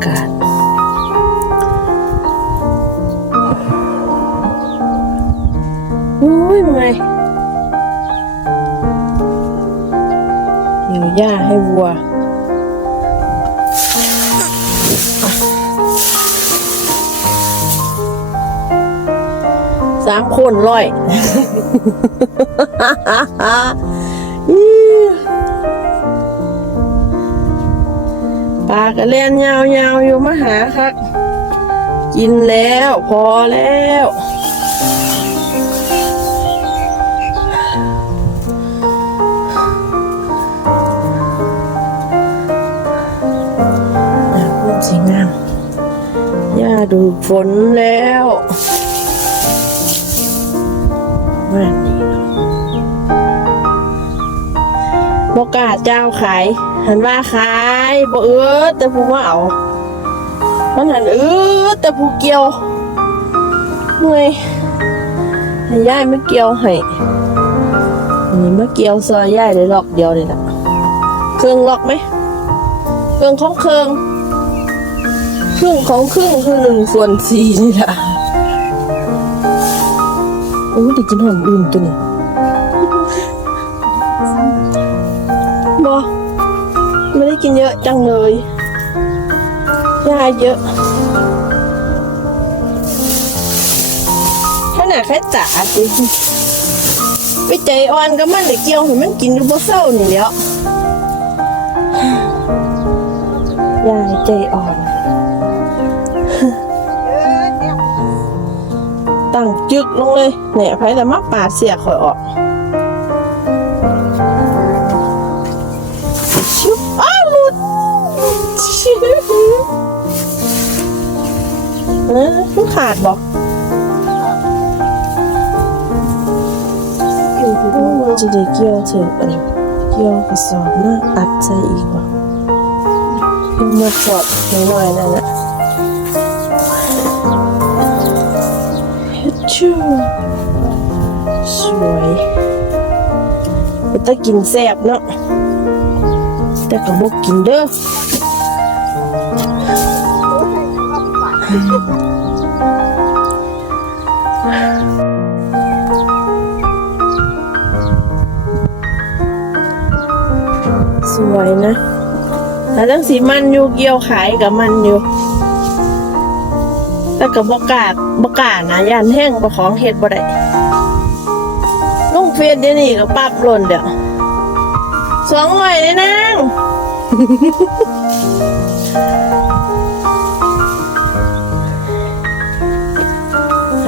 ากาศอุ้ยเมื่อยหิวหญ้าให้วัวสามคนร้อย ปลากระเล่นยาวๆอยู่มาหาครับกินแล้วพอแล้วอะพูดสิงามย่าดูฝนแล้วว่านี่ บอกกล้าเจ้าขาย หันว่าขายบ่เอื้อแต่ผู้ว่าเอามันหันเอื้อแต่ผู้เกี่ยวเมื่อยย่ายมาเกี่ยวให้นนี้มาเกี่ยวซอยย่ายเลยล็อกเดียวเลยล่ะเครื่องล็อกไหมเครื่องของเครื่องครึ่งของครึ่งคือหนึ่งส่วนสี่นี่แหละโอ้ยด็กกินหอมอื่นตัวนี้ ไม่ได้กินเยอะจังเลยยาเยอะขนาดแค่จ๋าสิไปใจอ่อนก็มันเเออคือขาดบอกโอ้ยจะได้เกี่ยวเถอะอันนี้เกี่ยวกระสอบนะอัดใส่อีกว่ะมาสอดหน่อยๆนั่นน่ะเฮ็ดชูสวยแต่กินแซ่บเนาะแต่ก็บ่กินเด้อ สวยนะแต่ตั้งสีมันอยู่เกี่ยวขายกับมันอยู่แต่กับบกล้าบกล้านะยันแห้งประของเห็ดบ่ได้ลงเฟซเดี๋ยวนี้ก็ปรับหล่นเดี๋ยวสองร้อยเลยนาง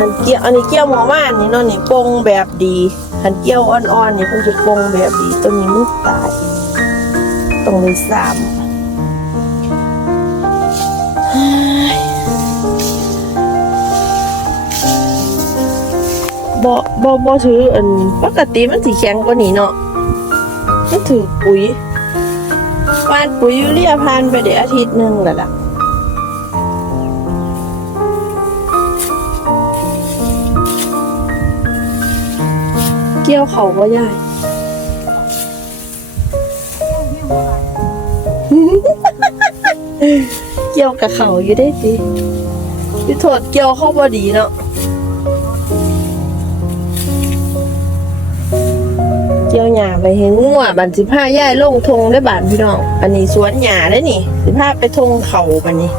หันเกี่ยวอันนี้เกี่ยวหมอว่านนี่เนาะนี่ปงแบบดีหันเกี่ยวอ่อนๆนี่เพิ่นจะปงแบบดีตัวนี้มันตายตรงนี้สามบ่บ่บ่ถืออันปกติมันสีแข็งกว่านี้เนาะมันถือปุ๋ยปานปุ๋ยยูเรียพานไปเดี๋ยวอาทิตย์หนึ่งแล้วล่ะ กี่ยวเขาก็ยายเกี่ยวกับเขาอยู่ได้สิพี่โทษเกี่ยวเข้าบอดีเนาะเกี่ยวหญ้าไปเห็นงัวบันสิผ้าย่ายลงทงได้บานพี่น้องอันนี้สวนหญ้าได้นี่ สิผ้าไปทงเขาบันนี้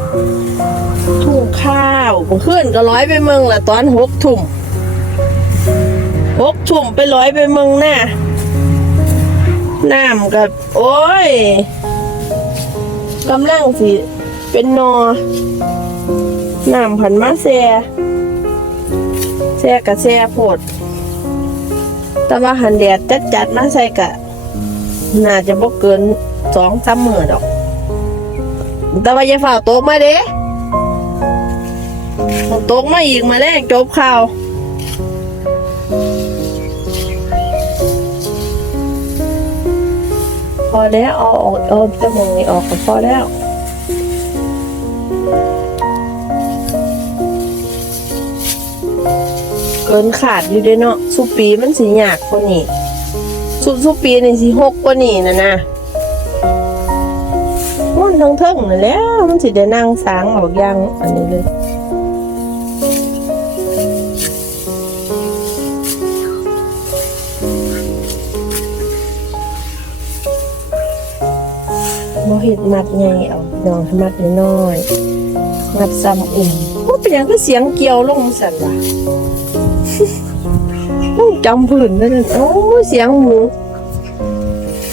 ทุ่งข้าวเมื่อคืนก็ร้อยไปเมืองละตอนหกทุ่ม หกทุ่มไปร้อยไปเมืองหน้าน้ำกับ โอ้ยกำลังสิ เป็นนอน้ำผันมาแซ่แซ่กับแซ่โพด แต่ว่าหันแดดจัดจัดๆมาใส่กะ น่าจะบ่เกินสองสามหมือดอก แต่ว่าอย่าฝ่าโต๊ะมาเด้อโต๊ะมาอีกมาแรกจบข่าว อแล้วเอาออกเอาจมูกนี้ออกก็พอแล้วเกินขาดอยู่ด้วยเนาะสุปีมันสีหยากกว่านี้สุสุปีนี่สีหกกว่านี้นะนะม่อนทั้งเทิงนั่นแหล้วมันสิได้นั่งสางออกย่างอันนี้เลย บ่เห็ดมัดใหญ่เอาดองห้มัดน้อยมัดซ้ำอุ่มว่าเป็นหยังคือเสียงเกี่ยวลงสั่นว่ะโอ้จำผื่นได้เลยโอ้เสียงหมู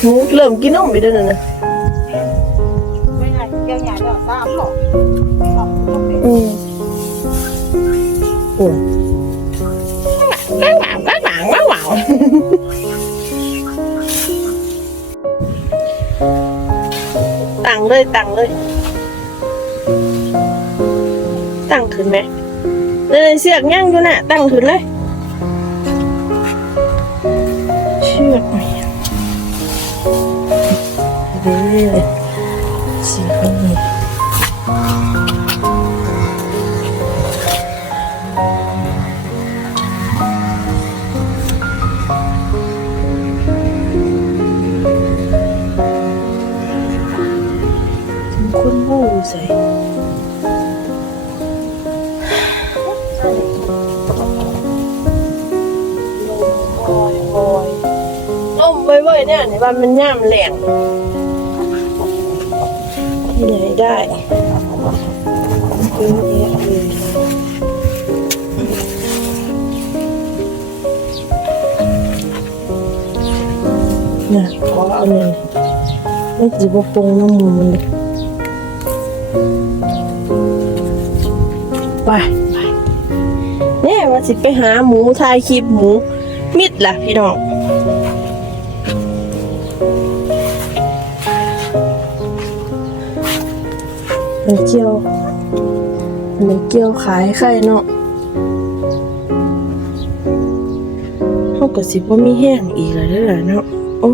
หมูเริ่มกินนมไปเด้วนั่นนะ ตั้งเลยตั้งเลย ตั้งขึ้นไหมเลยเสียกย่างอยู่น่ะ ตั้งขึ้นเลยเชือกไหม ล่มไว้ๆเนี่ยในบ้านมันย่ามแหลงที่ไหนได้เยอะเลยนี่ยขอเอาเลยไม่จีบปงน้ำมูมันเลยไปไปเนี่ยว่าสิไปหาหมูทายคลิปหมูมิดล่ะพี่น้อง มันเกี่ยวมันเกี่ยวขายไข่เนาะเขาก็สิบ่มีแห้งอีกแล้วเด้อล่ะเนาะโอ้